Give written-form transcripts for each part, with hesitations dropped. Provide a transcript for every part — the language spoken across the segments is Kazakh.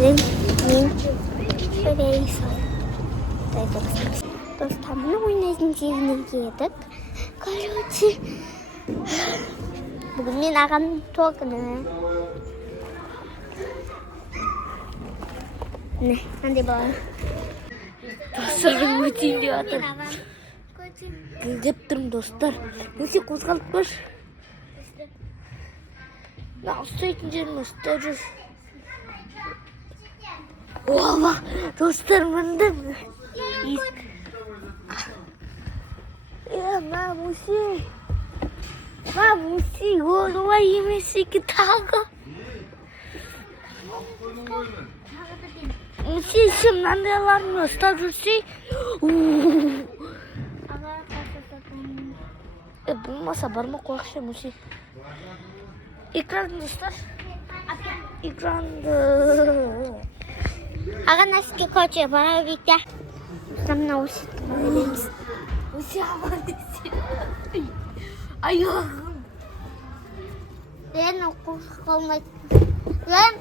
Мен Фрейсон. Достарымның ойнайтын жеріне келдік. Короче, бүгін мен ағамның туған күні. Не, қандай бала? Достарым өтейін деп жатыр. Гүлдеп тұрмын достар. Өте қозғалып бар. Ұстайтын жерін ұстап жүр. Ола, достар мында. Мамуси, олай емес екен тағы. Муси, сен мынандайларын ұстап жүрсе. Болмаса барма қойықшы, Муси. Экранды достар. Экранды. Аға наске көче, бара бейте. Ұстамына өсетті бөлеміз. Өсе аман десе. Аяғым. Лен оқушы қалмайды. Лен,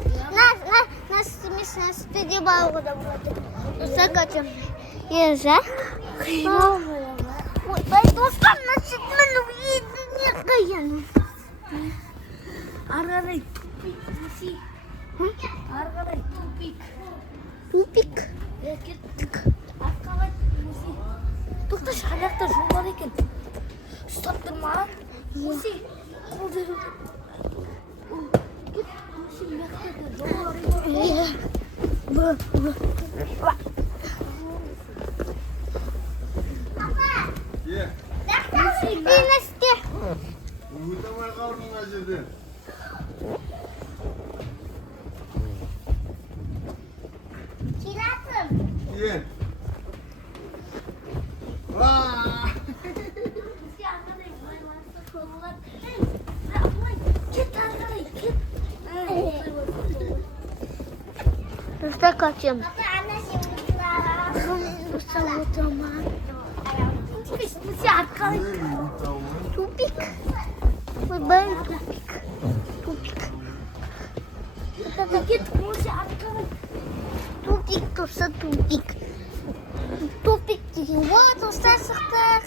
насты де балығы да болады. Ұса көчем. Езі. Ой, достар, насет міні үйеді не қайыны. Арғарай тупик, Муси. Арғарай тупик. Тупик? Кеттік. Арқалай, Муси. Тоқташы, аяқта жол бар екен. Ұстап тұрма. Муси, қол жүру. Кет, Муси, мектеді. Жол бар екен. Муси, мен істе. Өйтамай қалдың мына жерден. Келатым. Ен. Муси, арғадай, байланысты қолылар. Кет, арғадай, кет. Достар қачым. Достар отырма. Муси, арқалай. Тупик. Ой, бәрі тупик. Тупик. Кет, Муси, арқалай. Тупик тұрса тупик. Тупик деген. О, достар шықтық.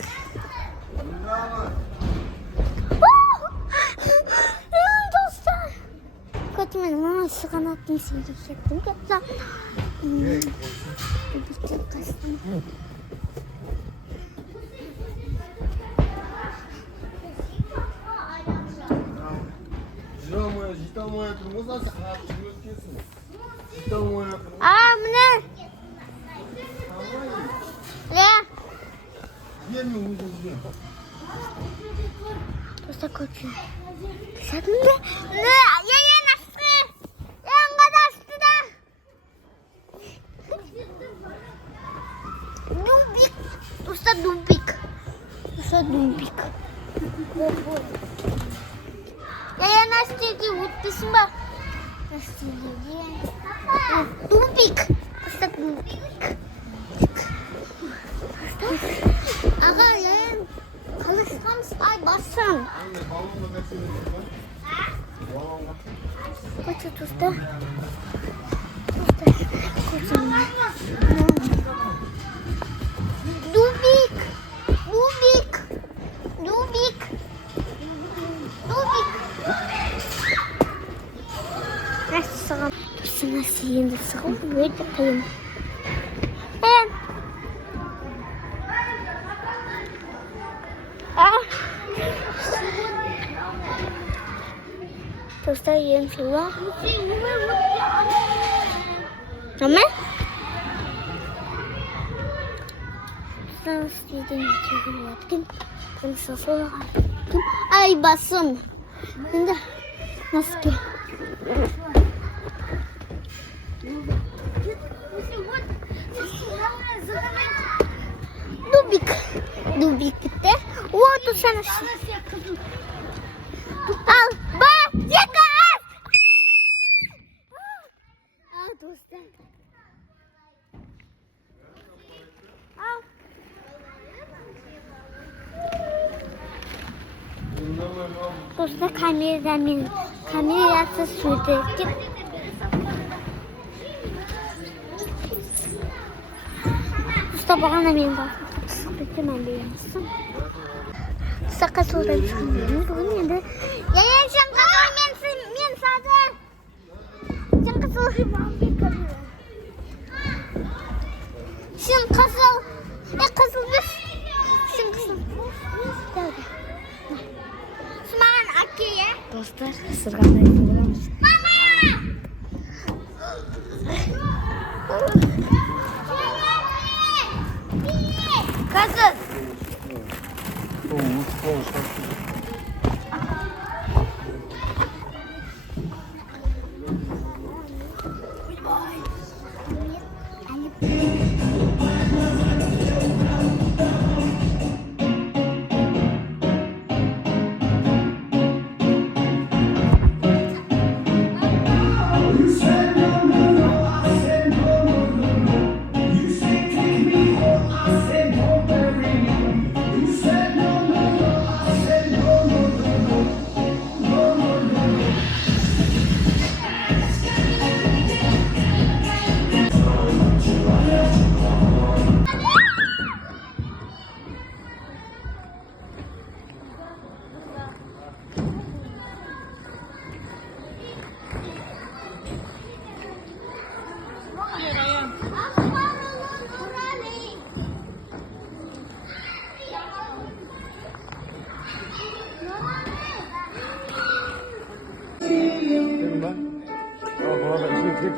Достар. Көті мен мама шығанатын сенде кеттім. Кеттім. Бүйтіп қастым. Жита алмай тұрмыз, қағат жүріп өткенсің. Жита алмай тұрмыз. Міне. Берме өзің жүрген. Достар көтші. Сәдің бе? Ең асты. Ең қада асты да. Думбик. Достар думбик. Достар думбик. Ең астеге өтпесін ба? Астеге. Думбик. Достар думбик. Аға, ең қалысқамыз. Ай, бассам. Балонға мәселе жоқ па? Балонға. Көте достар. Достар. Көте. Думбик. Думбик. Думбик. Думбик. Нәрсе саған. Нәрсе енді сығым. Өте қиын. Dostlar yerim sular. Ama? Dostlar yedim geçirdim yaptım. Ben sosu yaptım. Ay basın. Şimdi nasıl ki? Dubik. Dubik gitti. O tu sana. Al. Bak. Yakar. Dostlar. Al. Dostlar kameradan kamerası sürdü. Достар бағана мен басым түсіп мән беремісің? Саққа судан шығамын. Бүгін енді... Сен қызыл, мен сады. Сен қызыл. Сен қызыл. Қызыл біз. Сен қызыл. Смаған әке, е? Достар, сырғандай боламыз. Kızız.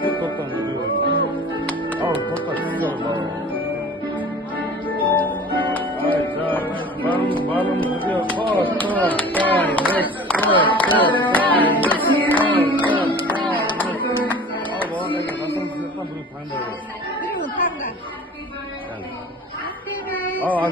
tek toptan vuruyor. Al topla siz al. Ay canım varım diyor. Koş koş koş koş. Aa,